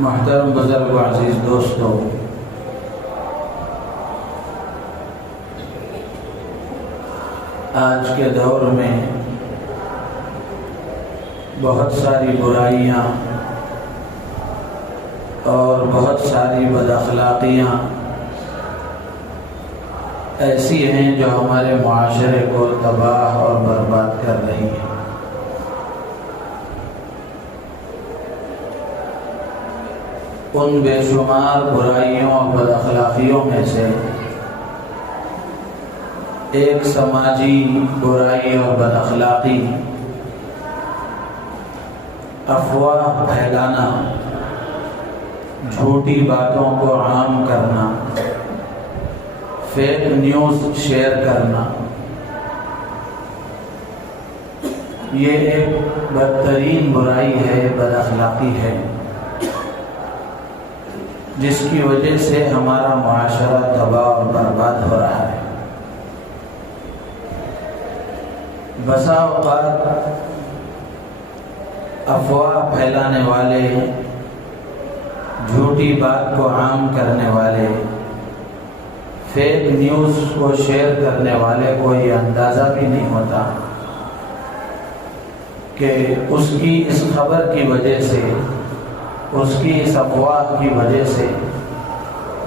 محترم بزرگ و عزیز دوستو، آج کے دور میں بہت ساری برائیاں اور بہت ساری بد اخلاقیاں ایسی ہیں جو ہمارے معاشرے کو تباہ اور برباد کر رہی ہیں۔ ان بے شمار برائیوں اور بد اخلاقیوں میں سے ایک سماجی برائی اور بد اخلاقی افواہ پھیلانا، جھوٹی باتوں کو عام کرنا، فیک نیوز شیئر کرنا، یہ ایک بدترین برائی ہے، بد اخلاقی ہے، جس کی وجہ سے ہمارا معاشرہ تباہ اور برباد ہو رہا ہے۔ بسا اوقات افواہ پھیلانے والے، جھوٹی بات کو عام کرنے والے، فیک نیوز کو شیئر کرنے والے کو یہ اندازہ بھی نہیں ہوتا کہ اس کی اس خبر کی وجہ سے، اس کی اس افواہ کی وجہ سے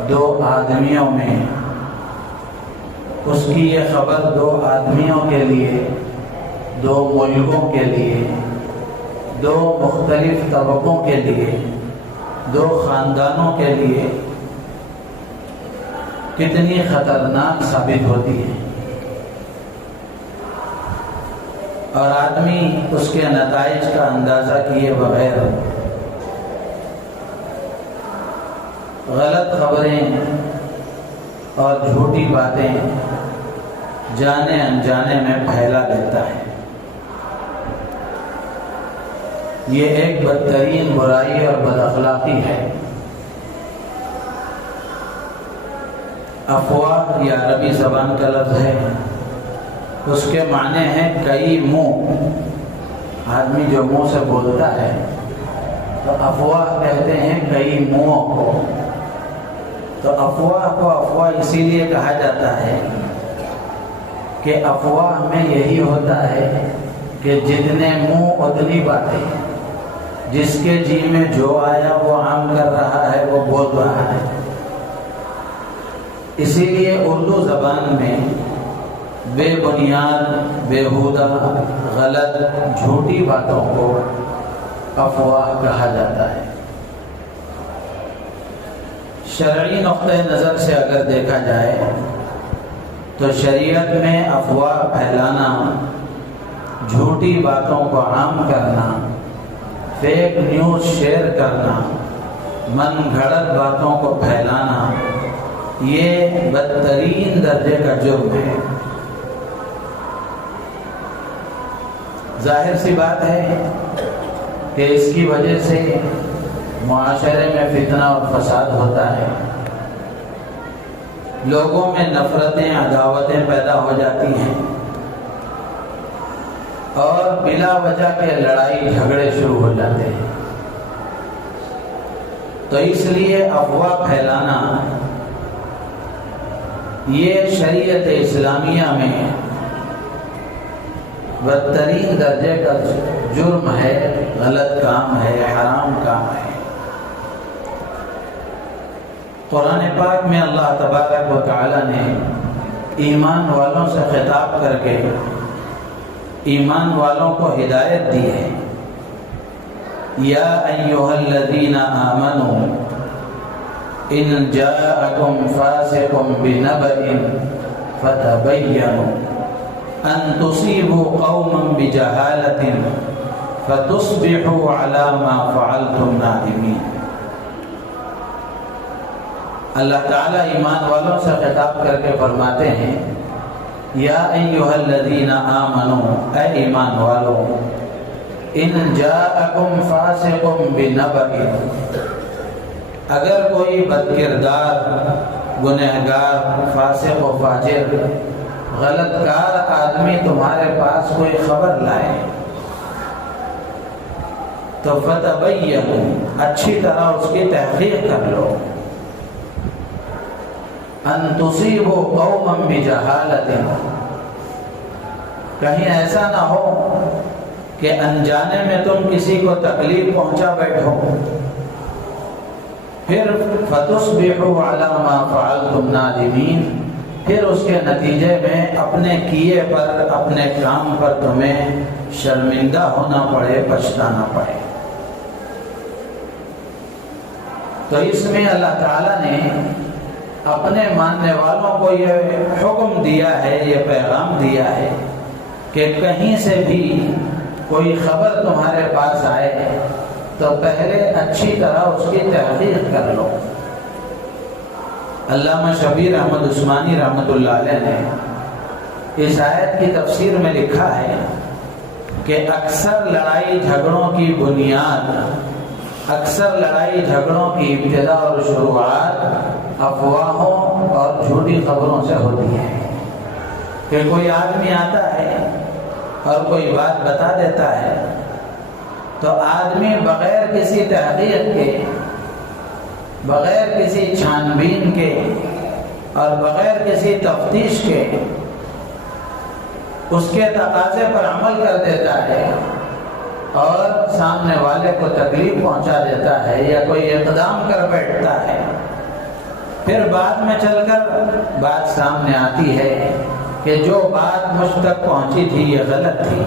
دو آدمیوں میں، اس کی یہ خبر دو آدمیوں کے لیے، دو ملکوں کے لیے، دو مختلف طبقوں کے لیے، دو خاندانوں کے لیے کتنی خطرناک ثابت ہوتی ہے، اور آدمی اس کے نتائج کا اندازہ کیے بغیر غلط خبریں اور جھوٹی باتیں جانے انجانے میں پھیلا دیتا ہے۔ یہ ایک بدترین برائی اور بد اخلاقی ہے۔ افواہ یہ عربی زبان کا لفظ ہے، اس کے معنی ہیں کئی منہ۔ آدمی جو منہ سے بولتا ہے تو افواہ کہتے ہیں کئی منہوں کو۔ تو افواہ کو افواہ اسی لیے کہا جاتا ہے کہ افواہ میں یہی ہوتا ہے کہ جتنے منہ اتنی باتیں، جس کے جی میں جو آیا وہ عام کر رہا ہے، وہ بول رہا ہے۔ اسی لیے اردو زبان میں بے بنیاد، بیہودہ، غلط، جھوٹی باتوں کو افواہ کہا جاتا ہے۔ شرعی نقطہ نظر سے اگر دیکھا جائے تو شریعت میں افواہ پھیلانا، جھوٹی باتوں کو عام کرنا، فیک نیوز شیئر کرنا، من گھڑت باتوں کو پھیلانا، یہ بدترین درجے کا جرم ہے۔ ظاہر سی بات ہے کہ اس کی وجہ سے معاشرے میں فتنہ اور فساد ہوتا ہے، لوگوں میں نفرتیں، عداوتیں پیدا ہو جاتی ہیں، اور بلا وجہ کے لڑائی جھگڑے شروع ہو جاتے ہیں۔ تو اس لیے افواہ پھیلانا یہ شریعت اسلامیہ میں بدترین درجے کا جرم ہے، غلط کام ہے، حرام کام ہے۔ قرآن پاک میں اللہ تبارک و تعالی نے ایمان والوں سے خطاب کر کے ایمان والوں کو ہدایت دی ہے۔ یا ایھا الذین آمنوا ان جاءکم فاسق بنبأ فتبینوا ان تصیبوا قوما بجہالۃ فتصبحوا علی ما فعلتم نادمین۔ اللہ تعالیٰ ایمان والوں سے خطاب کر کے فرماتے ہیں، یا ایھا الذین آمنوا، اے ایمان والو، ان جاءکم فاسق بنبأ، اگر کوئی بدکردار، گنہگار، فاسق و فاجر، غلط کار آدمی تمہارے پاس کوئی خبر لائے، تو فتبینوا، اچھی طرح اس کی تحقیق کر لو، ان تصیبوا قوما بجہالۃ، کہیں ایسا نہ ہو کہ انجانے میں تم کسی کو تکلیف پہنچا بیٹھو، پھر فتصبحوا علی ما فعلتم نادمین، پھر اس کے نتیجے میں اپنے کیے پر، اپنے کام پر تمہیں شرمندہ ہونا پڑے، پچھتانا پڑے۔ تو اس میں اللہ تعالیٰ نے اپنے ماننے والوں کو یہ حکم دیا ہے، یہ پیغام دیا ہے کہ کہیں سے بھی کوئی خبر تمہارے پاس آئے تو پہلے اچھی طرح اس کی تحقیق کر لو۔ علامہ شبیر احمد عثمانی رحمۃ اللہ علیہ نے اس آیت کی تفسیر میں لکھا ہے کہ اکثر لڑائی جھگڑوں کی بنیاد، اکثر لڑائی جھگڑوں کی ابتدا اور شروعات افواہوں اور جھوٹی خبروں سے ہوتی ہے، کہ کوئی آدمی آتا ہے اور کوئی بات بتا دیتا ہے تو آدمی بغیر کسی تحقیق کے، بغیر کسی چھان بین کے اور بغیر کسی تفتیش کے اس کے تقاضے پر عمل کر دیتا ہے اور سامنے والے کو تکلیف پہنچا دیتا ہے یا کوئی اقدام کر بیٹھتا ہے، پھر بعد میں چل کر بات سامنے آتی ہے کہ جو بات مجھ تک پہنچی تھی یہ غلط تھی،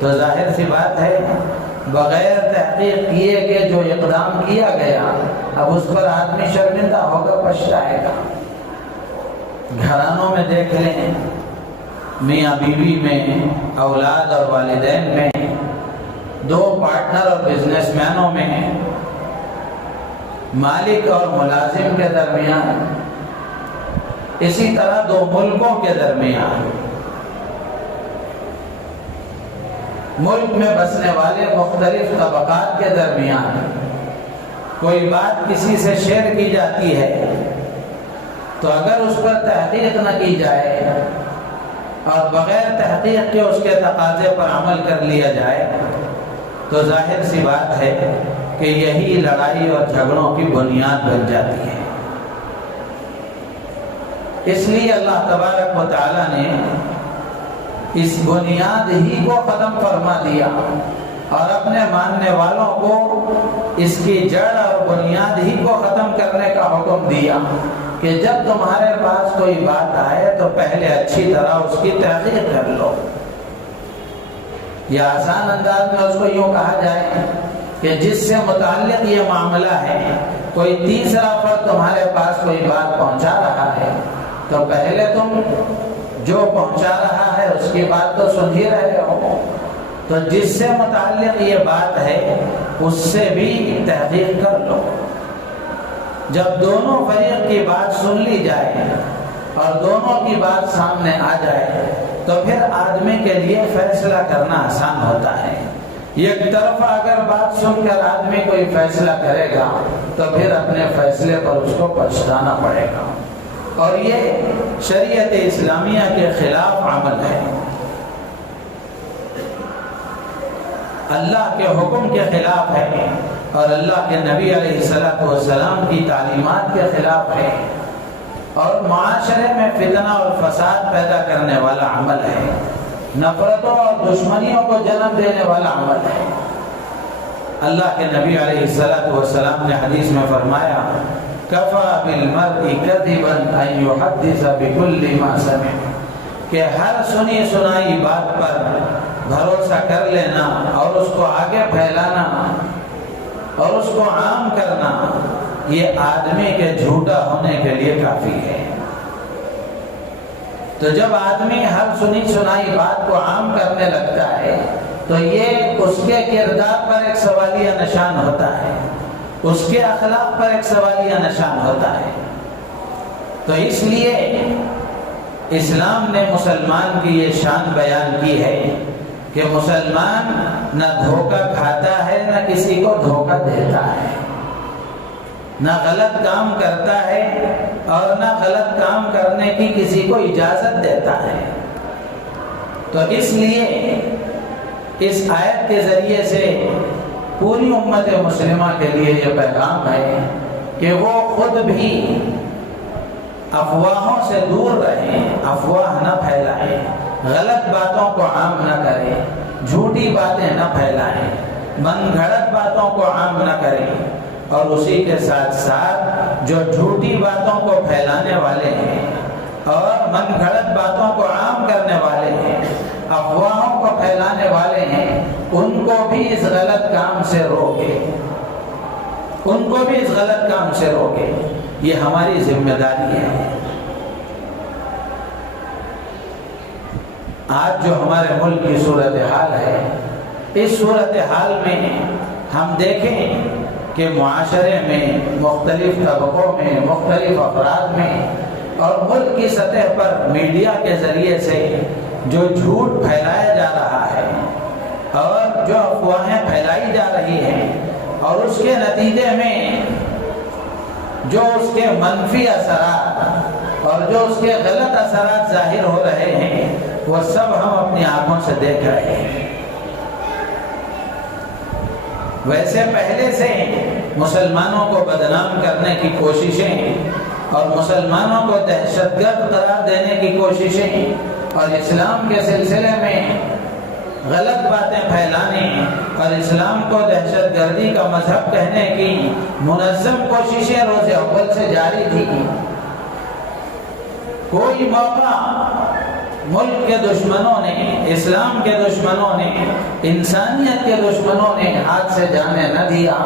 تو ظاہر سی بات ہے بغیر تحقیق کیے کہ جو اقدام کیا گیا اب اس پر آدمی شرمندہ ہوگا، پچھتائے گا۔ گھرانوں میں دیکھ لیں، میاں بیوی میں، اولاد اور والدین میں، دو پارٹنر اور بزنس مینوں میں، مالک اور ملازم کے درمیان، اسی طرح دو ملکوں کے درمیان، ملک میں بسنے والے مختلف طبقات کے درمیان کوئی بات کسی سے شیئر کی جاتی ہے تو اگر اس پر تحقیق نہ کی جائے اور بغیر تحقیق کے اس کے تقاضے پر عمل کر لیا جائے تو ظاہر سی بات ہے کہ یہی لڑائی اور جھگڑوں کی بنیاد بن جاتی ہے۔ اس لیے اللہ تبارک و تعالیٰ نے اس بنیاد ہی کو ختم فرما دیا اور اپنے ماننے والوں کو اس کی جڑ اور بنیاد ہی کو ختم کرنے کا حکم دیا کہ جب تمہارے پاس کوئی بات آئے تو پہلے اچھی طرح اس کی تحقیق کر لو، یا آسان انداز میں اس کو یوں کہا جائے کہ جس سے متعلق یہ معاملہ ہے، کوئی تیسرا فرد تمہارے پاس کوئی بات پہنچا رہا ہے تو پہلے تم جو پہنچا رہا ہے اس کی بات تو سن ہی رہے ہو، تو جس سے متعلق یہ بات ہے اس سے بھی تحقیق کر لو۔ جب دونوں فریق کی بات سن لی جائے اور دونوں کی بات سامنے آ جائے تو پھر آدمی کے لیے فیصلہ کرنا آسان ہوتا ہے۔ ایک طرفہ اگر بات سن کر آدمی کوئی فیصلہ کرے گا تو پھر اپنے فیصلے پر اس کو پچھتانا پڑے گا، اور یہ شریعت اسلامیہ کے خلاف عمل ہے، اللہ کے حکم کے خلاف ہے اور اللہ کے نبی علیہ الصلوۃ والسلام کی تعلیمات کے خلاف ہے، اور معاشرے میں فتنہ اور فساد پیدا کرنے والا عمل ہے، نفرتوں اور دشمنیوں کو جنم دینے والا عمل ہے۔ اللہ کے نبی علیہ الصلوۃ والسلام نے حدیث میں فرمایا کفا بالمرء کذبا ان یحدث بکل ما سمع، کہ ہر سنی سنائی بات پر بھروسہ کر لینا اور اس کو آگے پھیلانا اور اس کو عام کرنا یہ آدمی کے جھوٹا ہونے کے لیے کافی ہے۔ تو جب آدمی ہر سنی سنائی بات کو عام کرنے لگتا ہے تو یہ اس کے کردار پر ایک سوالیہ نشان ہوتا ہے، اس کے اخلاق پر ایک سوالیہ نشان ہوتا ہے۔ تو اس لیے اسلام نے مسلمان کی یہ شان بیان کی ہے کہ مسلمان نہ دھوکہ کھاتا ہے نہ کسی کو دھوکہ دیتا ہے، نہ غلط کام کرتا ہے اور نہ غلط کام کرنے کی کسی کو اجازت دیتا ہے۔ تو اس لیے اس آیت کے ذریعے سے پوری امت مسلمہ کے لیے یہ پیغام ہے کہ وہ خود بھی افواہوں سے دور رہیں، افواہ نہ پھیلائیں، غلط باتوں کو عام نہ کریں، جھوٹی باتیں نہ پھیلائیں، من گھڑت باتوں کو عام نہ کریں، اور اسی کے ساتھ ساتھ جو جھوٹی باتوں کو پھیلانے والے ہیں اور من گھڑت باتوں کو عام کرنے والے ہیں، افواہوں کو پھیلانے والے ہیں، ان کو بھی اس غلط کام سے روکے، ان کو بھی اس غلط کام سے روکے۔ یہ ہماری ذمہ داری ہے۔ آج جو ہمارے ملک کی صورتحال ہے، اس صورتحال میں ہم دیکھیں کہ معاشرے میں مختلف طبقوں میں، مختلف افراد میں اور ملک کی سطح پر میڈیا کے ذریعے سے جو جھوٹ پھیلایا جا رہا ہے اور جو افواہیں پھیلائی جا رہی ہیں، اور اس کے نتیجے میں جو اس کے منفی اثرات اور جو اس کے غلط اثرات ظاہر ہو رہے ہیں، وہ سب ہم اپنی آنکھوں سے دیکھ رہے ہیں۔ ویسے پہلے سے مسلمانوں کو بدنام کرنے کی کوششیں اور مسلمانوں کو دہشت گرد قرار دینے کی کوششیں اور اسلام کے سلسلے میں غلط باتیں پھیلانے اور اسلام کو دہشت گردی کا مذہب کہنے کی منظم کوششیں روز اول سے جاری تھی۔ کوئی موقع ملک کے دشمنوں نے، اسلام کے دشمنوں نے، انسانیت کے دشمنوں نے ہاتھ سے جانے نہ دیا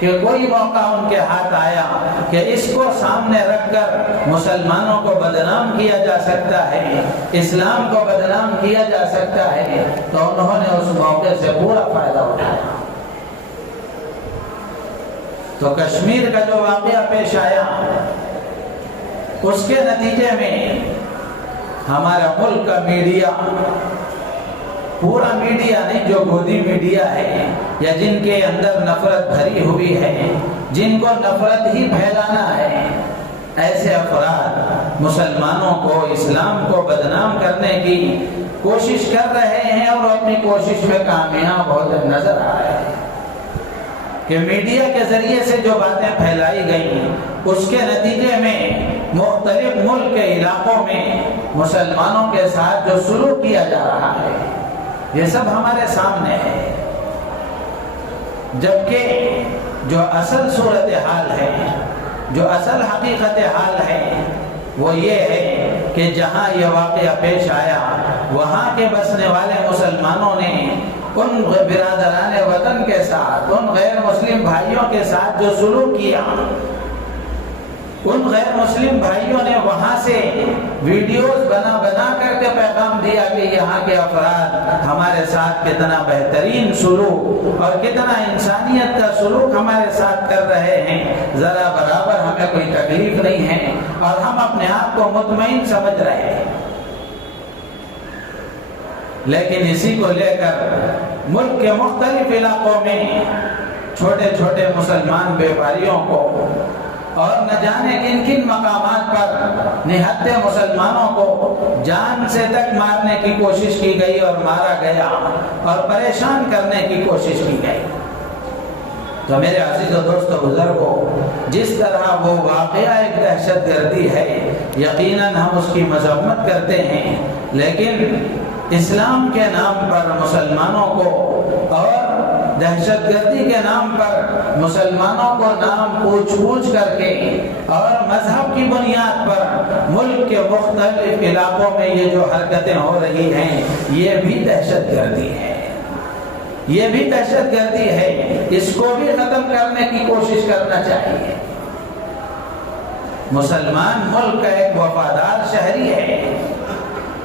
کہ کوئی موقع ان کے ہاتھ آیا کہ اس کو سامنے رکھ کر مسلمانوں کو بدنام کیا جا سکتا ہے، اسلام کو بدنام کیا جا سکتا ہے، تو انہوں نے اس موقع سے پورا فائدہ اٹھایا۔ تو کشمیر کا جو واقعہ پیش آیا، اس کے نتیجے میں ہمارا ملک کا میڈیا، پورا میڈیا نہیں، جو گودی میڈیا ہے یا جن کے اندر نفرت بھری ہوئی ہے، جن کو نفرت ہی پھیلانا ہے، ایسے افراد مسلمانوں کو، اسلام کو بدنام کرنے کی کوشش کر رہے ہیں اور اپنی کوشش میں کامیاب ہوتے نظر آ رہے ہیں کہ میڈیا کے ذریعے سے جو باتیں پھیلائی گئیں، اس کے نتیجے میں مختلف ملک کے علاقوں میں مسلمانوں کے ساتھ جو سلوک کیا جا رہا ہے، یہ سب ہمارے سامنے ہے۔ جبکہ جو اصل صورتحال ہے، جو اصل حقیقت حال ہے، وہ یہ ہے کہ جہاں یہ واقعہ پیش آیا، وہاں کے بسنے والے مسلمانوں نے ان برادران وطن کے ساتھ، ان غیر مسلم بھائیوں کے ساتھ جو سلوک کیا، ان غیر مسلم بھائیوں نے وہاں سے ویڈیوز بنا کر کے پیغام دیا کہ یہاں کے افراد ہمارے ساتھ کتنا بہترین سلوک اور کتنا انسانیت کا سلوک ہمارے ساتھ کر رہے ہیں، ذرا برابر ہمیں کوئی تکلیف نہیں ہے اور ہم اپنے آپ کو مطمئن سمجھ رہے ہیں۔ لیکن اسی کو لے کر ملک کے مختلف علاقوں میں چھوٹے چھوٹے مسلمان بیپاریوں کو اور نہ جانے کن کن مقامات پر نہتے مسلمانوں کو جان سے تک مارنے کی کوشش کی گئی اور مارا گیا اور پریشان کرنے کی کوشش کی گئی۔ تو میرے عزیز و دوست و بزرگوں، جس طرح وہ واقعہ ایک دہشت گردی ہے، یقیناً ہم اس کی مذمت کرتے ہیں، لیکن اسلام کے نام پر مسلمانوں کو اور دہشت گردی کے نام پر مسلمانوں کو نام پوچھ کر کے اور مذہب کی بنیاد پر ملک کے مختلف علاقوں میں یہ جو حرکتیں ہو رہی ہیں، یہ بھی دہشت گردی ہے، یہ بھی دہشت گردی ہے۔ اس کو بھی ختم کرنے کی کوشش کرنا چاہیے۔ مسلمان ملک کا ایک وفادار شہری ہے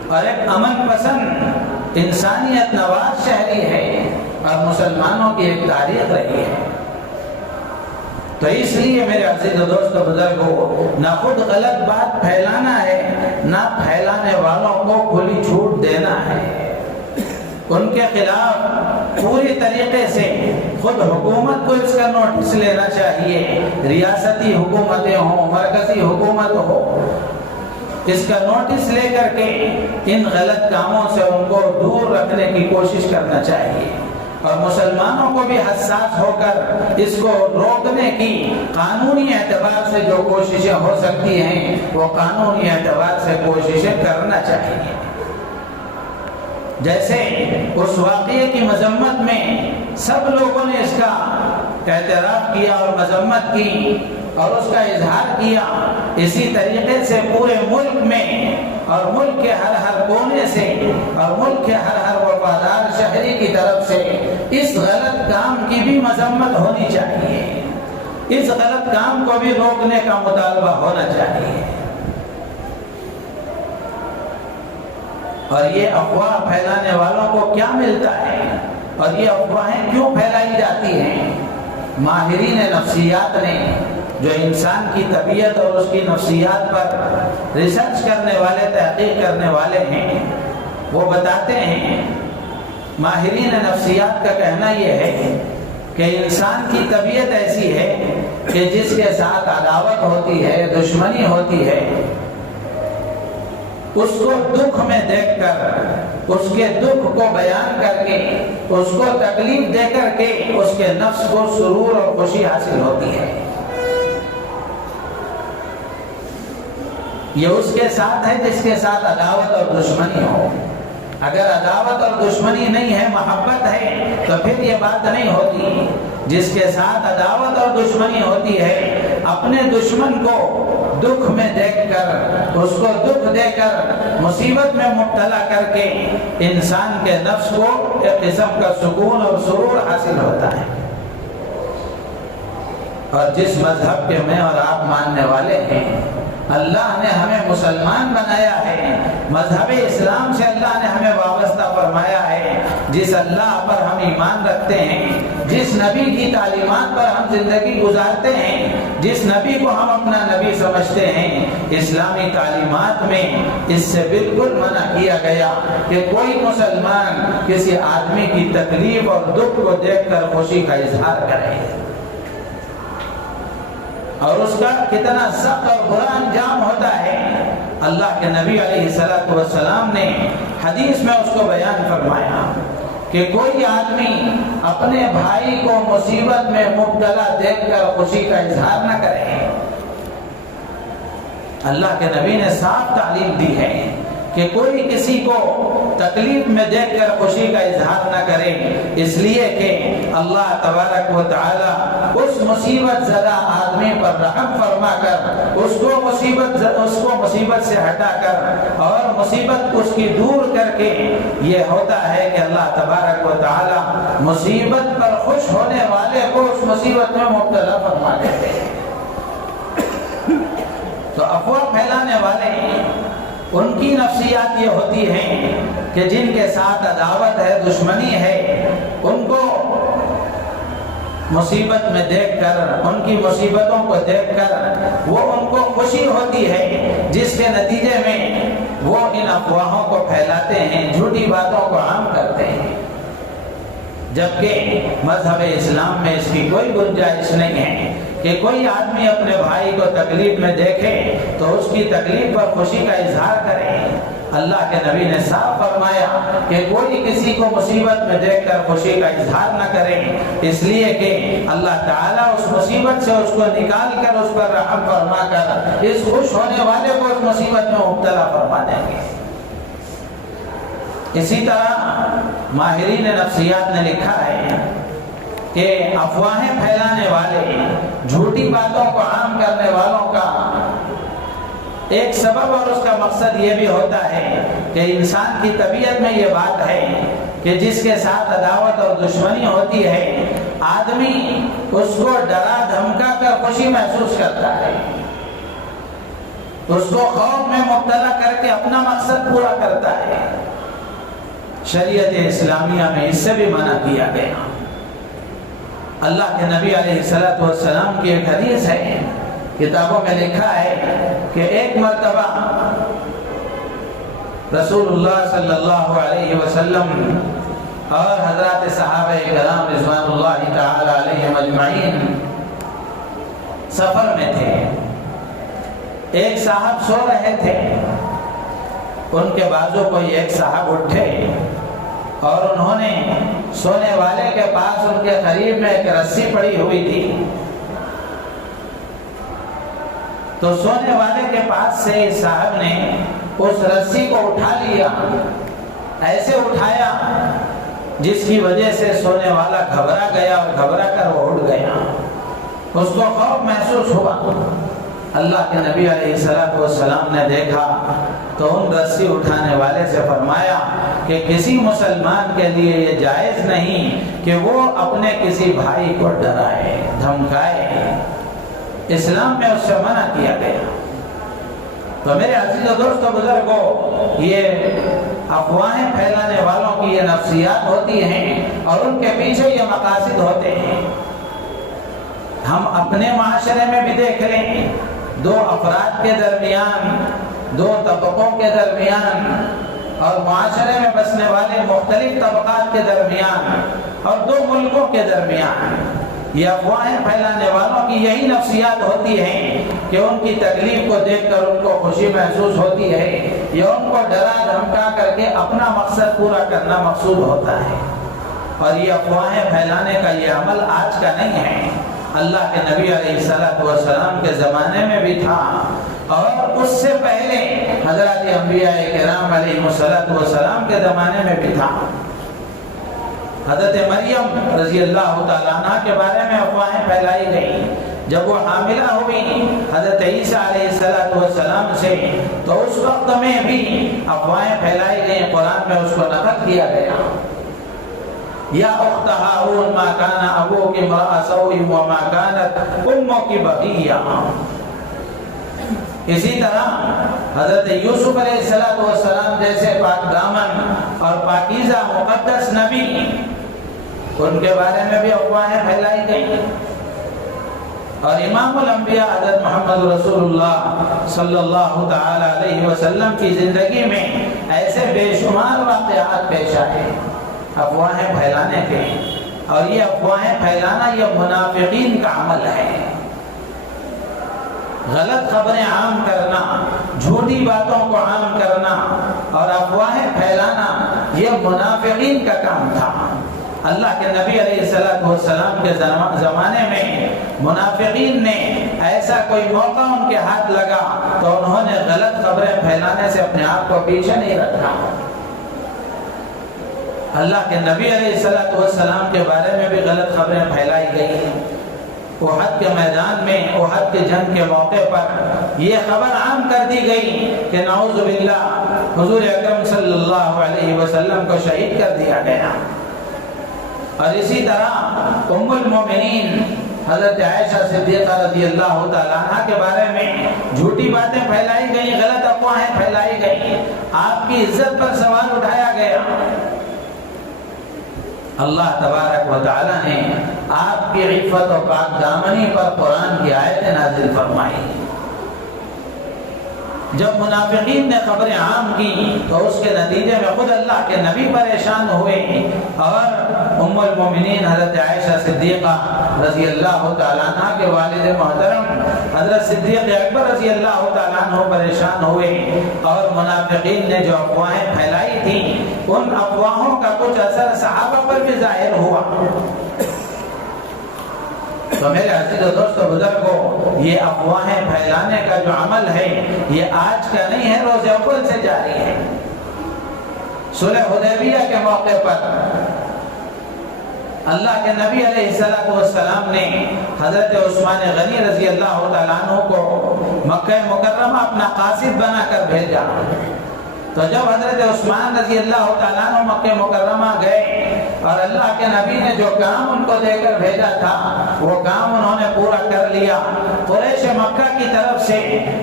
اور ایک امن پسند انسانیت نواز شہری ہے اور مسلمانوں کی ایک تاریخ رہی ہے۔ تو اس لیے میرے عزیز و دوست و بزرگوں، نہ خود غلط بات پھیلانا ہے، نہ پھیلانے والوں کو کھلی چھوٹ دینا ہے۔ ان کے خلاف پوری طریقے سے خود حکومت کو اس کا نوٹس لینا چاہیے، ریاستی حکومتیں ہوں، مرکزی حکومت ہو، اس کا نوٹس لے کر کے ان غلط کاموں سے ان کو دور رکھنے کی کوشش کرنا چاہیے۔ اور مسلمانوں کو بھی حساس ہو کر اس کو روکنے کی قانونی اعتبار سے جو کوششیں ہو سکتی ہیں وہ قانونی اعتبار سے کوششیں کرنا چاہیے۔ جیسے اس واقعے کی مذمت میں سب لوگوں نے اس کا اعتراف کیا اور مذمت کی اور اس کا اظہار کیا، اسی طریقے سے پورے ملک میں اور ملک کے ہر کونے سے اور ملک کے ہر وفادار شہری کی طرف سے اس غلط کام کی بھی مذمت ہونی چاہیے، اس غلط کام کو بھی روکنے کا مطالبہ ہونا چاہیے۔ اور یہ افواہ پھیلانے والوں کو کیا ملتا ہے اور یہ افواہیں کیوں پھیلائی جاتی ہیں؟ ماہرین نفسیات نے، جو انسان کی طبیعت اور اس کی نفسیات پر ریسرچ کرنے والے، تحقیق کرنے والے ہیں، وہ بتاتے ہیں، ماہرین نفسیات کا کہنا یہ ہے کہ انسان کی طبیعت ایسی ہے کہ جس کے ساتھ عداوت ہوتی ہے، دشمنی ہوتی ہے، اس کو دکھ میں دیکھ کر، اس کے دکھ کو بیان کر کے، اس کو تکلیف دے کر کے اس کے نفس کو سرور اور خوشی حاصل ہوتی ہے۔ یہ اس کے ساتھ ہے جس کے ساتھ عداوت اور دشمنی ہو۔ اگر عداوت اور دشمنی نہیں ہے، محبت ہے، تو پھر یہ بات نہیں ہوتی۔ جس کے ساتھ عداوت اور دشمنی ہوتی ہے، اپنے دشمن کو دکھ میں دیکھ کر، اس کو دکھ دے کر، مصیبت میں مبتلا کر کے انسان کے نفس کو ایک قسم کا سکون اور سرور حاصل ہوتا ہے۔ اور جس مذہب کے میں اور آپ ماننے والے ہیں، اللہ نے ہمیں مسلمان بنایا ہے، مذہب اسلام سے اللہ نے ہمیں وابستہ فرمایا ہے، جس اللہ پر ہم ایمان رکھتے ہیں، جس نبی کی تعلیمات پر ہم زندگی گزارتے ہیں، جس نبی کو ہم اپنا نبی سمجھتے ہیں، اسلامی تعلیمات میں اس سے بالکل منع کیا گیا کہ کوئی مسلمان کسی آدمی کی تکلیف اور دکھ کو دیکھ کر خوشی کا اظہار کرے، اور اس کا کتنا سخت اور برا انجام ہوتا ہے۔ اللہ کے نبی علیہ السلام نے حدیث میں اس کو بیان فرمایا کہ کوئی آدمی اپنے بھائی کو مصیبت میں مبتلا دیکھ کر خوشی کا اظہار نہ کرے۔ اللہ کے نبی نے صاف تعلیم دی ہے کہ کوئی کسی کو تکلیف میں دیکھ کر خوشی کا اظہار نہ کرے، اس لیے کہ اللہ تبارک و تعالی اس مصیبت زدہ آدمی پر رحم فرما کر اس کو مصیبت سے ہٹا کر اور مصیبت اس کی دور کر کے، یہ ہوتا ہے کہ اللہ تبارک و تعالی مصیبت پر خوش ہونے والے کو اس مصیبت میں مبتلا فرما دیتے ہیں۔ تو افواہ پھیلانے والے، ان کی نفسیات یہ ہوتی ہیں کہ جن کے ساتھ عداوت ہے، دشمنی ہے، ان کو مصیبت میں دیکھ کر، ان کی مصیبتوں کو دیکھ کر وہ ان کو خوشی ہوتی ہے، جس کے نتیجے میں وہ ان افواہوں کو پھیلاتے ہیں، جھوٹی باتوں کو عام کرتے ہیں، جبکہ مذہب اسلام میں اس کی کوئی گنجائش نہیں ہے کہ کوئی آدمی اپنے بھائی کو تکلیف میں دیکھے تو اس کی تکلیف پر خوشی کا اظہار کرے۔ اللہ کے نبی نے صاف فرمایا کہ کوئی کسی کو مصیبت میں دیکھ کر خوشی کا اظہار نہ کرے، اس لیے کہ اللہ تعالیٰ اس مصیبت سے اس کو نکال کر اس پر رحم فرما کر اس خوش ہونے والے کو اس مصیبت میں مبتلا فرما دیں گے۔ اسی طرح ماہرین نفسیات نے لکھا ہے کہ افواہیں پھیلانے والے، جھوٹی باتوں کو عام کرنے والوں کا ایک سبب اور اس کا مقصد یہ بھی ہوتا ہے کہ انسان کی طبیعت میں یہ بات ہے کہ جس کے ساتھ عداوت اور دشمنی ہوتی ہے، آدمی اس کو ڈرا دھمکا کر خوشی محسوس کرتا ہے، اس کو خوف میں مبتلا کر کے اپنا مقصد پورا کرتا ہے۔ شریعت اسلامیہ میں اس سے بھی منع کیا گیا۔ اللہ کے نبی علیہ السلام کی ایک حدیث ہے، کتابوں میں لکھا ہے کہ ایک مرتبہ رسول اللہ صلی اللہ علیہ وسلم اور حضرات صحابہ کرام رضوان اللہ تعالی علیہم اجمعین سفر میں تھے۔ ایک صاحب سو رہے تھے، ان کے بازو کوئی ایک صاحب اٹھے اور انہوں نے سونے والے کے پاس ان کے قریب میں ایک رسی پڑی ہوئی تھی، تو سونے والے کے پاس سے صاحب نے اس رسی کو اٹھا لیا، ایسے اٹھایا جس کی وجہ سے سونے والا گھبرا گیا اور گھبرا کر وہ اٹھ گیا، اس کو خوف محسوس ہوا۔ اللہ کے نبی علیہ السلام نے دیکھا تو ان رسی اٹھانے والے سے فرمایا کہ کسی مسلمان کے لیے یہ جائز نہیں کہ وہ اپنے کسی بھائی کو ڈرائے دھمکائے، اسلام میں اس سے منع کیا گیا۔ تو میرے عزیز و دوستو بزرگوں، یہ افواہیں پھیلانے والوں کی یہ نفسیات ہوتی ہیں اور ان کے پیچھے یہ مقاصد ہوتے ہیں۔ ہم اپنے معاشرے میں بھی دیکھ لیں، دو افراد کے درمیان، دو طبقوں کے درمیان اور معاشرے میں بسنے والے مختلف طبقات کے درمیان اور دو ملکوں کے درمیان یہ افواہیں پھیلانے والوں کی یہی نفسیات ہوتی ہیں کہ ان کی تکلیف کو دیکھ کر ان کو خوشی محسوس ہوتی ہے یا ان کو ڈرا دھمکا کر کے اپنا مقصد پورا کرنا مقصود ہوتا ہے۔ اور یہ افواہیں پھیلانے کا یہ عمل آج کا نہیں ہے، اللہ کے نبی علیہ السلام کے زمانے میں بھی تھا اور اس سے پہلے حضرات انبیاء کرام علیہ السلام کے زمانے میں بھی تھا۔ حضرت مریم رضی اللہ تعالیٰ عنہ کے بارے میں افواہیں پھیلائی گئی، جب وہ حاملہ ہوئی حضرت عیسیٰ علیہ السلام سے تو اس وقت میں بھی افواہیں پھیلائی گئی، قرآن میں اس کو نقل کیا گیا، یا اخت ہارون ما کان ابوک امرأ سوء وما کانت امک بغیہ۔ اسی طرح حضرت یوسف علیہ السلام جیسے پاک دامن اور پاکیزہ مقدس نبی، ان کے بارے میں بھی افواہیں پھیلائی گئی۔ اور امام الانبیاء حضرت محمد رسول اللہ صلی اللہ تعالی علیہ وسلم کی زندگی میں ایسے بے شمار واقعات پیش آئے افواہیں پھیلانے کے، اور یہ افواہیں پھیلانا یہ منافقین کا عمل ہے۔ غلط خبریں عام کرنا، جھوٹی باتوں کو عام کرنا اور افواہیں پھیلانا یہ منافقین کا کام تھا۔ اللہ کے نبی علیہ السلام کے زمانے میں منافقین نے ایسا کوئی موقع ان کے ہاتھ لگا تو انہوں نے غلط خبریں پھیلانے سے اپنے آپ کو پیچھے نہیں رکھا۔ اللہ کے نبی علیہ السلام کے بارے میں بھی غلط خبریں پھیلائی گئی۔ احد کے میدان میں، احد کے جنگ کے موقع پر یہ خبر عام کر دی گئی کہ نعوذ باللہ حضور اکرم صلی اللہ علیہ وسلم کو شہید کر دیا گیا۔ اور اسی طرح ام المومنین حضرت عائشہ صدیقہ رضی اللہ تعالیٰ عنہ کے بارے میں جھوٹی باتیں پھیلائی گئی، غلط افواہیں پھیلائی گئی، آپ کی عزت پر سوال اٹھایا گیا۔ اللہ تبارک و تعالیٰ نے آپ کی عفت و پاک دامنی پر قرآن کی آیتیں نازل فرمائی۔ جب منافقین نے خبریں عام کی تو اس کے نتیجے میں خود اللہ کے نبی پریشان ہوئے اور ام المومنین حضرت عائشہ صدیقہ رضی اللہ تعالیٰ عنہ کے والد محترم حضرت صدیق اکبر رضی اللہ تعالیٰ عنہ پریشان ہوئے، اور منافقین نے جو افواہیں پھیلائی تھیں ان افواہوں کا کچھ اثر صحابہ پر بھی ظاہر ہوا۔ تو میرے عزیز و دوستو بزرگوں، یہ افواہیں پھیلانے کا جو عمل ہے یہ آج کا نہیں ہے، روز اول سے جاری ہے۔ صلح حدیبیہ کے موقع پر اللہ کے نبی علیہ السلام نے حضرت عثمان غنی رضی اللہ تعالیٰ عنہ کو مکہ مکرمہ اپنا قاصد بنا کر بھیجا۔ تو جب حضرت عثمان رضی اللہ تعالیٰ عنہ مکہ مکرمہ گئے اور اللہ کے نبی نے جو کام ان کو دے کر بھیجا تھا وہ کام انہوں نے پورا کر لیا۔ قریش مکہ کی طرف سے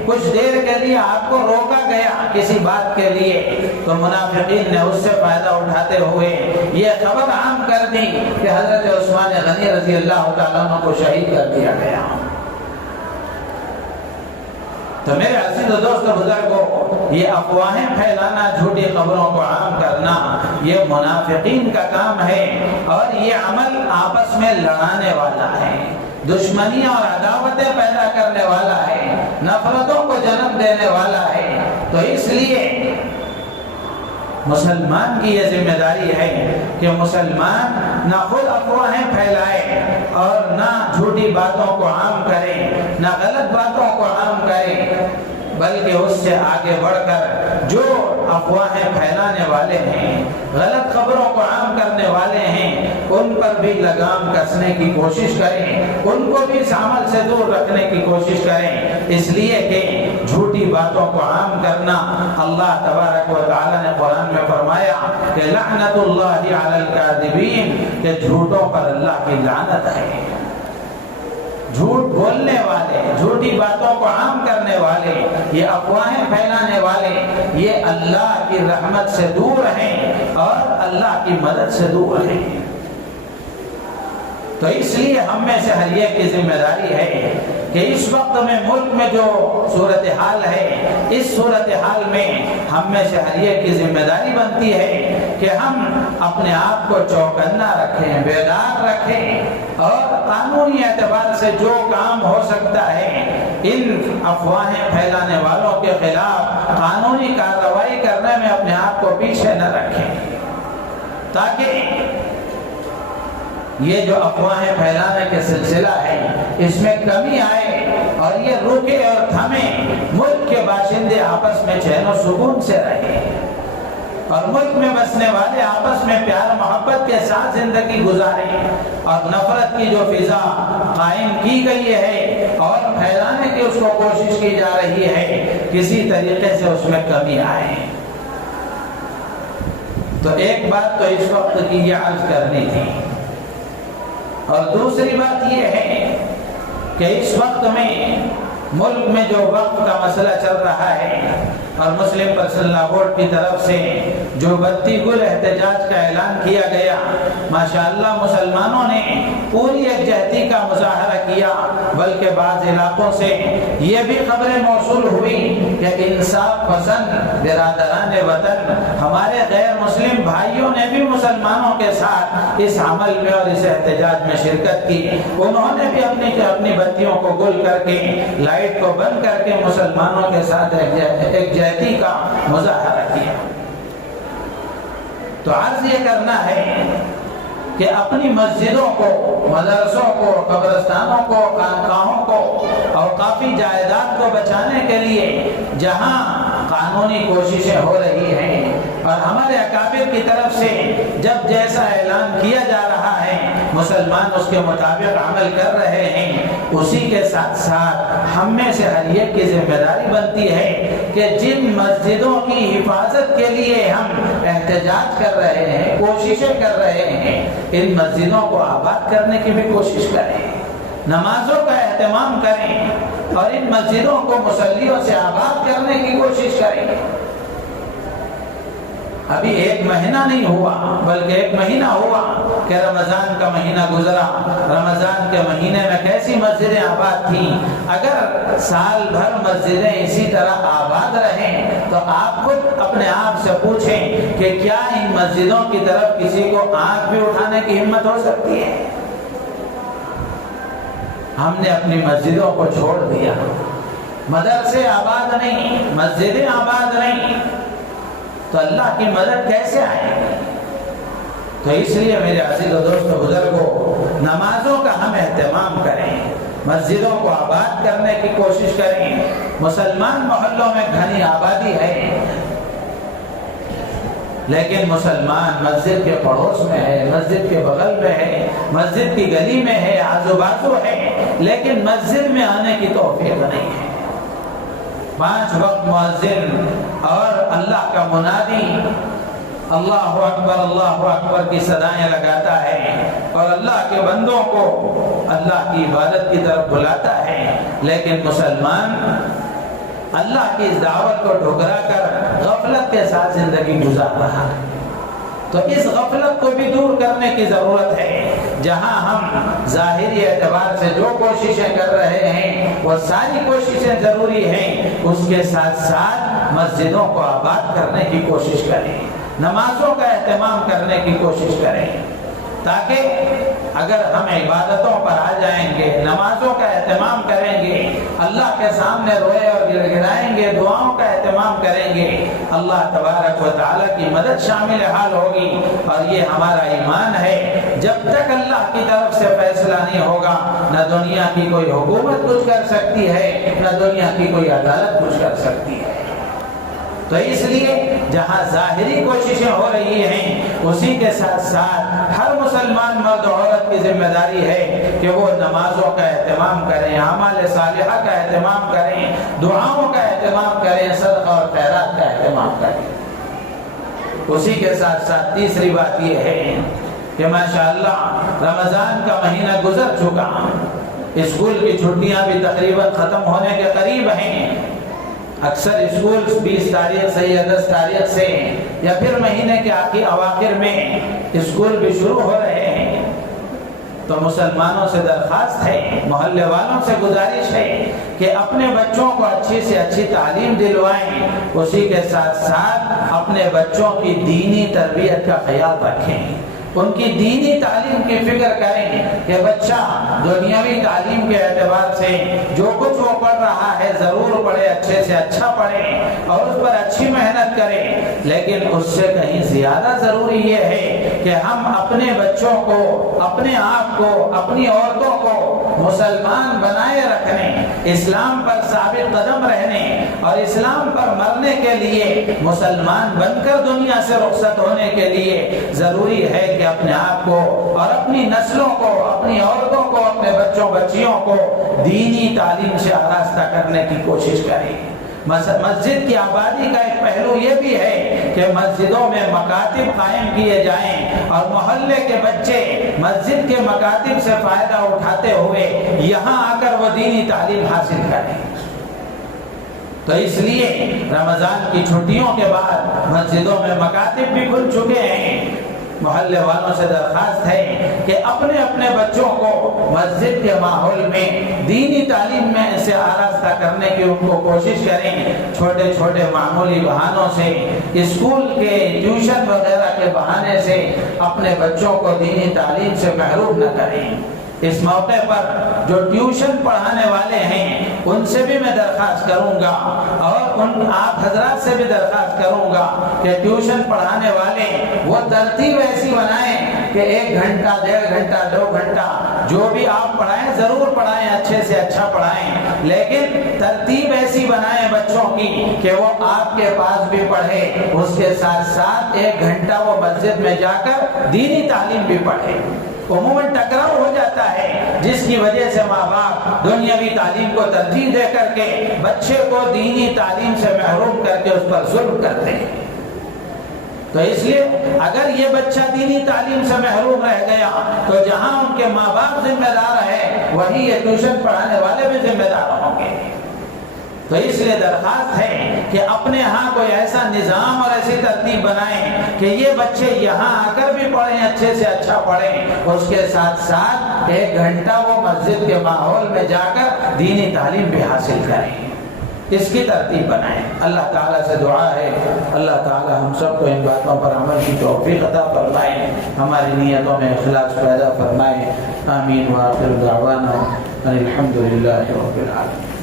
کچھ دیر کے لیے آپ کو روکا گیا کسی بات کے لیے، تو منافقین نے اس سے فائدہ اٹھاتے ہوئے یہ خبر عام کر دی کہ حضرت عثمان غنی رضی اللہ تعالیٰ عنہ کو شہید کر دیا گیا۔ تو میرے عزیز و دوست بزرگوں، یہ افواہیں پھیلانا، جھوٹی خبروں کو عام کرنا یہ منافقین کا کام ہے، اور یہ عمل آپس میں لڑانے والا ہے، دشمنیاں اور عداوتیں پیدا کرنے والا ہے، نفرتوں کو جنم دینے والا ہے۔ تو اس لیے مسلمان کی یہ ذمہ داری ہے کہ مسلمان نہ خود افواہیں پھیلائے اور نہ جھوٹی باتوں کو عام کرے، نہ غلط باتوں کو عام کرے، بلکہ اس سے آگے بڑھ کر جو افواہیں پھیلانے والے ہیں، غلط خبروں کو عام کرنے والے ہیں، ان پر بھی لگام کسنے کی کوشش کریں، ان کو بھی اس عمل سے دور رکھنے کی کوشش کریں، اس لیے کہ جھوٹی باتوں کو عام کرنا، اللہ تبارک و تعالی نے قرآن میں فرمایا کہ لعنت اللہ علی الکاذبین، کہ جھوٹوں پر اللہ کی لعنت ہے۔ جھوٹ بولنے والے، جھوٹی باتوں کو عام کرنے والے، یہ افواہیں پھیلانے والے، یہ اللہ کی رحمت سے دور ہیں اور اللہ کی مدد سے دور ہیں۔ تو اس لیے ہم میں سے ہر ایک کی ذمہ داری ہے کہ اس وقت میں ملک میں جو صورتحال ہے، اس صورتحال میں ہم میں سے ہر ایک کی ذمہ داری بنتی ہے کہ ہم اپنے آپ کو چوکنا رکھیں، بیدار رکھیں اور قانونی اعتبار سے جو کام ہو سکتا ہے ان افواہیں پھیلانے والوں کے خلاف قانونی کارروائی کرنے میں اپنے آپ کو پیچھے نہ رکھیں، تاکہ یہ جو افواہیں پھیلانے کے سلسلہ ہے اس میں کمی آئے اور یہ رکے اور تھمے، ملک کے باشندے آپس میں چین و سکون سے رہے اور ملک میں بسنے والے آپس میں پیار محبت کے ساتھ زندگی گزاریں، اور نفرت کی جو فضا قائم کی گئی ہے اور پھیلانے کی اس کو کوشش کی جا رہی ہے، کسی طریقے سے اس میں کمی آئے۔ تو ایک بات تو اس وقت کی یہ عرض کرنی تھی، اور دوسری بات یہ ہے کہ اس وقت میں ملک میں جو وقت کا مسئلہ چل رہا ہے اور مسلم پرسنل لا بورڈ کی طرف سے جو بتی گل احتجاج کا اعلان کیا گیا، ماشاءاللہ مسلمانوں نے پوری یکجہتی کا مظاہرہ کیا، بلکہ بعض علاقوں سے یہ بھی خبریں موصول ہوئی کہ انصاف پسند برادران وطن، ہمارے غیر مسلم بھائیوں نے بھی مسلمانوں کے ساتھ اس عمل میں اور اس احتجاج میں شرکت کی، انہوں نے بھی اپنی بتیوں کو گل کر کے، لائٹ کو بند کر کے مسلمانوں کے ساتھ یکجہتی کا مظاہرہ کیا۔ تو عرض یہ کرنا ہے کہ اپنی مسجدوں کو، مدرسوں کو، قبرستانوں کو، خانقاہوں کو اور کافی جائیداد کو بچانے کے لیے جہاں قانونی کوششیں ہو رہی ہیں اور ہمارے اکابر کی طرف سے جب جیسا اعلان کیا جا رہا ہے مسلمان اس کے مطابق عمل کر رہے ہیں، اسی کے ساتھ ساتھ ہم میں سے ہر ایک کی ذمہ داری بنتی ہے کہ جن مسجدوں کی حفاظت کے لیے ہم احتجاج کر رہے ہیں، کوششیں کر رہے ہیں، ان مسجدوں کو آباد کرنے کی بھی کوشش کریں، نمازوں کا اہتمام کریں اور ان مسجدوں کو مصلیوں سے آباد کرنے کی کوشش کریں۔ ابھی ایک مہینہ نہیں ہوا بلکہ ایک مہینہ ہوا کہ رمضان کا مہینہ گزرا، رمضان کے مہینے میں کیسی مسجدیں آباد تھیں۔ اگر سال بھر مسجدیں اسی طرح آباد رہیں تو آپ خود اپنے آپ سے پوچھیں کہ کیا ان مسجدوں کی طرف کسی کو آنکھ بھی اٹھانے کی ہمت ہو سکتی ہے؟ ہم نے اپنی مسجدوں کو چھوڑ دیا، مدرسے آباد نہیں، مسجدیں آباد نہیں، تو اللہ کی مدد کیسے آئے گی؟ تو اس لیے میرے عزیز و دوست و بزرگوں، نمازوں کا ہم اہتمام کریں، مسجدوں کو آباد کرنے کی کوشش کریں۔ مسلمان محلوں میں گھنی آبادی ہے لیکن مسلمان مسجد کے پڑوس میں ہے، مسجد کے بغل میں ہے، مسجد کی گلی میں ہے، آزو بازو ہے، لیکن مسجد میں آنے کی توفیق نہیں ہے۔ 5 وقت مؤذن اور اللہ کا منادی اللہ اکبر کی صدائیں لگاتا ہے اور اللہ کے بندوں کو اللہ کی عبادت کی طرف بلاتا ہے، لیکن مسلمان اللہ کی اس دعوت کو ٹھکرا کر غفلت کے ساتھ زندگی گزار رہا ہے۔ تو اس غفلت کو بھی دور کرنے کی ضرورت ہے۔ جہاں ہم ظاہری اعتبار سے جو کوششیں کر رہے ہیں وہ ساری کوششیں ضروری ہیں، اس کے ساتھ ساتھ مسجدوں کو آباد کرنے کی کوشش کریں، نمازوں کا اہتمام کرنے کی کوشش کریں، تاکہ اگر ہم عبادتوں پر آ جائیں گے، نمازوں کا اہتمام کریں گے، اللہ کے سامنے روئے اور گر گرائیں گے، دعاؤں کا اہتمام کریں گے، اللہ تبارک و تعالیٰ کی مدد شامل حال ہوگی۔ اور یہ ہمارا ایمان ہے، جب تک اللہ کی طرف سے فیصلہ نہیں ہوگا نہ دنیا کی کوئی حکومت کچھ کر سکتی ہے، نہ دنیا کی کوئی عدالت کچھ کر سکتی ہے۔ تو اس لیے جہاں ظاہری کوششیں ہو رہی ہیں، اسی کے ساتھ ساتھ ہر مسلمان مرد و عورت کی ذمہ داری ہے کہ وہ نمازوں کا اہتمام کریں، اعمال صالحہ کا اہتمام کریں، دعاؤں کا اہتمام کریں، صدقہ اور خیرات کا اہتمام کریں۔ اسی کے ساتھ ساتھ تیسری بات یہ ہے کہ ماشاءاللہ رمضان کا مہینہ گزر چکا، اسکول کی چھٹیاں بھی تقریباً ختم ہونے کے قریب ہیں۔ اکثر اسکول 20 تاریخ سے یا 10 تاریخ سے یا پھر مہینے کے اواخر میں اسکول بھی شروع ہو رہے ہیں۔ تو مسلمانوں سے درخواست ہے، محلے والوں سے گزارش ہے کہ اپنے بچوں کو اچھی سے اچھی تعلیم دلوائیں، اسی کے ساتھ ساتھ اپنے بچوں کی دینی تربیت کا خیال رکھیں، ان کی دینی تعلیم کی فکر کریں کہ بچہ دنیاوی تعلیم کے اعتبار سے جو کچھ وہ پڑھ رہا ہے ضرور پڑھے، اچھے سے اچھا پڑھے اور اس پر اچھی محنت کرے، لیکن اس سے کہیں زیادہ ضروری یہ ہے کہ ہم اپنے بچوں کو، اپنے آپ کو، اپنی عورتوں کو مسلمان بنائے رکھنے، اسلام پر ثابت قدم رہنے اور اسلام پر مرنے کے لیے، مسلمان بن کر دنیا سے رخصت ہونے کے لیے ضروری ہے کہ اپنے آپ کو اور اپنی نسلوں کو، اپنی عورتوں کو، اپنے بچوں بچیوں کو دینی تعلیم سے آراستہ کرنے کی کوشش کریں۔ مسجد کی آبادی کا ایک پہلو یہ بھی ہے کہ مسجدوں میں مکاتب قائم کیے جائیں اور محلے کے بچے مسجد کے مکاتب سے فائدہ اٹھاتے ہوئے یہاں آ کر وہ دینی تعلیم حاصل کریں۔ تو اس لیے رمضان کی چھٹیوں کے بعد مسجدوں میں مکاتب بھی کھل چکے ہیں۔ محلے والوں سے درخواست ہے کہ اپنے اپنے بچوں کو مسجد کے ماحول میں دینی تعلیم میں سے آراستہ کرنے کی ان کو کوشش کریں، چھوٹے چھوٹے معمولی بہانوں سے، اسکول کے ٹیوشن وغیرہ کے بہانے سے اپنے بچوں کو دینی تعلیم سے محروم نہ کریں۔ اس موقع پر جو ٹیوشن پڑھانے والے ہیں ان سے بھی میں درخواست کروں گا اور ان آپ حضرات سے بھی درخواست کروں گا کہ ٹیوشن پڑھانے والے وہ ترتیب ایسی بنائیں کہ 1 گھنٹہ، 1.5 گھنٹہ، 2 گھنٹہ جو بھی آپ پڑھائیں ضرور پڑھائیں، اچھے سے اچھا پڑھائیں، لیکن ترتیب ایسی بنائیں بچوں کی کہ وہ آپ کے پاس بھی پڑھے، اس کے ساتھ ساتھ 1 گھنٹہ وہ مسجد میں جا کر دینی تعلیم بھی پڑھے۔ عموماً ٹکراؤ ہو جاتا ہے جس کی وجہ سے ماں باپ دنیاوی تعلیم کو ترجیح دے کر کے بچے کو دینی تعلیم سے محروم کر کے اس پر ظلم کرتے ہیں۔ تو اس لیے اگر یہ بچہ دینی تعلیم سے محروم رہ گیا تو جہاں ان کے ماں باپ ذمہ دار ہے وہی یہ ٹیوشن پڑھانے والے بھی ذمہ دار ہوں گے۔ تو اس لیے درخواست ہے کہ اپنے ہاں کوئی ایسا نظام اور ایسی ترتیب بنائیں کہ یہ بچے یہاں آ کر بھی پڑھیں، اچھے سے اچھا پڑھیں، اس کے ساتھ ساتھ 1 گھنٹہ وہ مسجد کے ماحول میں جا کر دینی تعلیم بھی حاصل کریں، اس کی ترتیب بنائیں۔ اللہ تعالیٰ سے دعا ہے اللہ تعالیٰ ہم سب کو ان باتوں پر عمل کی توفیق عطا فرمائے، ہماری نیتوں میں اخلاص پیدا فرمائے۔ آمین وآخر دعوانا الحمد للہ رب العالمین۔